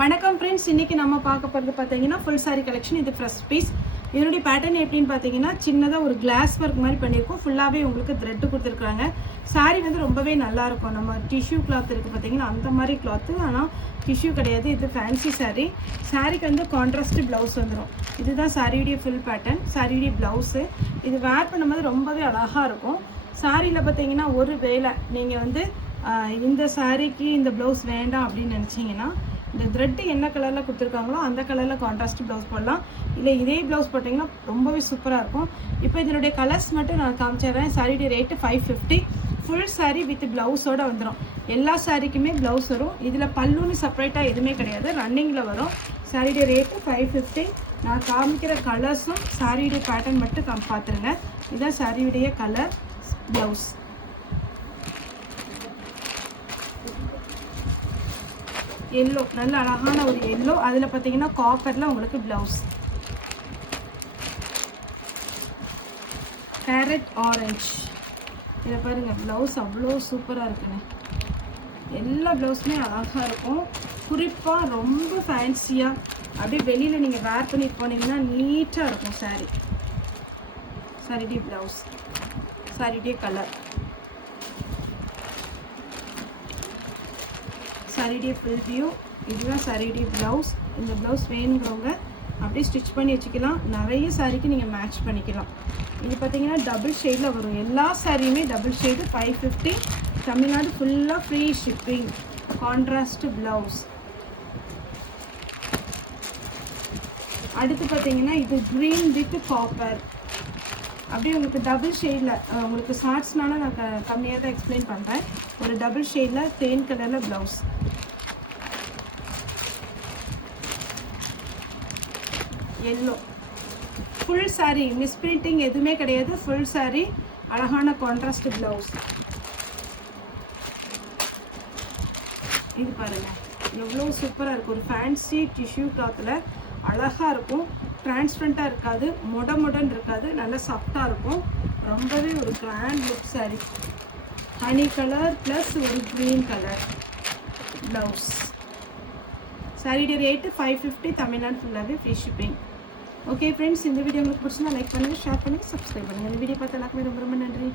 வணக்கம் ஃப்ரெண்ட்ஸ், இன்றைக்கி நம்ம பார்க்க போகிறது பார்த்தீங்கன்னா ஃபுல் சாரீ கலெக்ஷன். இது ஃபர்ஸ்ட் பீஸ். இதனுடைய பேட்டர்ன் எப்படின்னு பார்த்தீங்கன்னா சின்னதாக ஒரு கிளாஸ் ஒர்க் மாதிரி பண்ணியிருக்கோம். ஃபுல்லாகவே உங்களுக்கு த்ரெட்டு கொடுத்துருக்குறாங்க. சாரீ வந்து ரொம்பவே நல்லாயிருக்கும். நம்ம டிஷ்யூ கிளாத் இருக்குது பார்த்தீங்கன்னா அந்த மாதிரி கிளாத்து, ஆனால் டிஷ்யூ கிடையாது. இது ஃபேன்சி சாரீ. சாரீக்கு வந்து கான்ட்ராஸ்ட் ப்ளவுஸ் வந்துடும். இதுதான் சாரியுடைய ஃபுல் பேட்டர்ன், சாரியுடைய ப்ளவுஸு. இது வேர் பண்ணும்போது ரொம்பவே அழகாக இருக்கும். சாரியில் பார்த்தீங்கன்னா ஒரு வேளை நீங்கள் வந்து இந்த சாரீக்கு இந்த ப்ளவுஸ் வேண்டாம் அப்படின்னு நினச்சிங்கன்னா இந்த த்ரெட்டு என்ன கலரில் கொடுத்துருக்காங்களோ அந்த கலரில் கான்ட்ராஸ்ட் ப்ளவுஸ் போடலாம். இல்லை இதே ப்ளவுஸ் போட்டிங்கன்னா ரொம்பவே சூப்பராக இருக்கும். இப்போ இதனுடைய கலர்ஸ் மட்டும் நான் காமிச்சிடுறேன். சாரியுடைய ரேட்டு 550. ஃபுல் சாரீ வித் ப்ளவுஸோடு வந்துடும். எல்லா சாரீக்குமே ப்ளவுஸ் வரும். இதில் பல்லுன்னு செப்பரேட்டாக எதுவுமே கிடையாது, ரன்னிங்கில் வரும். சாரியுடைய ரேட்டு 550. நான் காமிக்கிற கலர்ஸும் சாரியுடைய பேட்டர்ன் மட்டும் பார்த்துருங்க. இதுதான் சாரியுடைய கலர், ப்ளவுஸ். எல்லோ, நல்ல அழகான ஒரு எல்லோ. அதில் பார்த்தீங்கன்னா காப்பரில் உங்களுக்கு ப்ளவுஸ். Carrot orange. இதை பாருங்கள், ப்ளவுஸ் அவ்வளோ சூப்பராக இருக்குங்க. எல்லா ப்ளவுஸுமே அழகாக இருக்கும். குறிப்பாக ரொம்ப ஃபேன்சியாக அப்படியே வெளியில் நீங்கள் வேர் பண்ணிட்டு போனீங்கன்னா நீட்டாக இருக்கும் சாரீ. சாரியுடைய ப்ளவுஸ், சாரியுடைய கலர், சாரியுடைய ஃபுல் வியூ. இதுதான் சாரியுடைய ப்ளவுஸ். இந்த ப்ளவுஸ் வேணுங்கிறவங்க அப்படியே ஸ்டிச் பண்ணி வச்சுக்கலாம். நிறைய சாரீக்கு நீங்கள் மேட்ச் பண்ணிக்கலாம். இது பார்த்தீங்கன்னா டபுள் ஷேடில் வரும். எல்லா சாரியுமே டபுள் ஷேடு. 550. தமிழ்நாடு ஃபுல்லாக ஃப்ரீ ஷிப்பிங். Contrast blouse. அடுத்து பார்த்தீங்கன்னா இது க்ரீன் வித் காப்பர். அப்படியே உங்களுக்கு டபுள் ஷேடில், உங்களுக்கு ஷார்ட்ஸ்னால நான் கம்மியாக தான் எக்ஸ்பிளைன் பண்ணுறேன். ஒரு டபுள் ஷேடில் தேன் கலரில் blouse. Yellow. Full sari miss printing எதுவுமே கிடையாது. ஃபுல் சாரீ அழகான கான்ட்ராஸ்ட் ப்ளவுஸ். இது பாருங்கள் எவ்வளோ சூப்பராக இருக்கும். ஒரு ஃபேன்சி டிஷ்யூ கிளாத்தில் அழகாக இருக்கும். டிரான்ஸ்பரண்ட்டாக இருக்காது, மொடன் இருக்காது, நல்லா சாஃப்டாக இருக்கும். ரொம்பவே ஒரு grand look saree. Honey colour plus ஒரு க்ரீன் கலர் ப்ளவுஸ். சாரியுடைய ரேட்டு 550. தமிழ்நாடு ஃபுல்லாகவே ஃப்ரீ ஷிப்பிங். ஓகே ஃப்ரெண்ட்ஸ், இந்த வீடியோ உங்களுக்கு பிடிச்சிருந்தா லைக் பண்ணுங்கள், ஷேர் பண்ணுங்கள், சப்ஸ்கிரைப் பண்ணுங்கள். இந்த வீடியோ பார்த்து எல்லாருக்குமே ரொம்ப ரொம்ப நன்றி.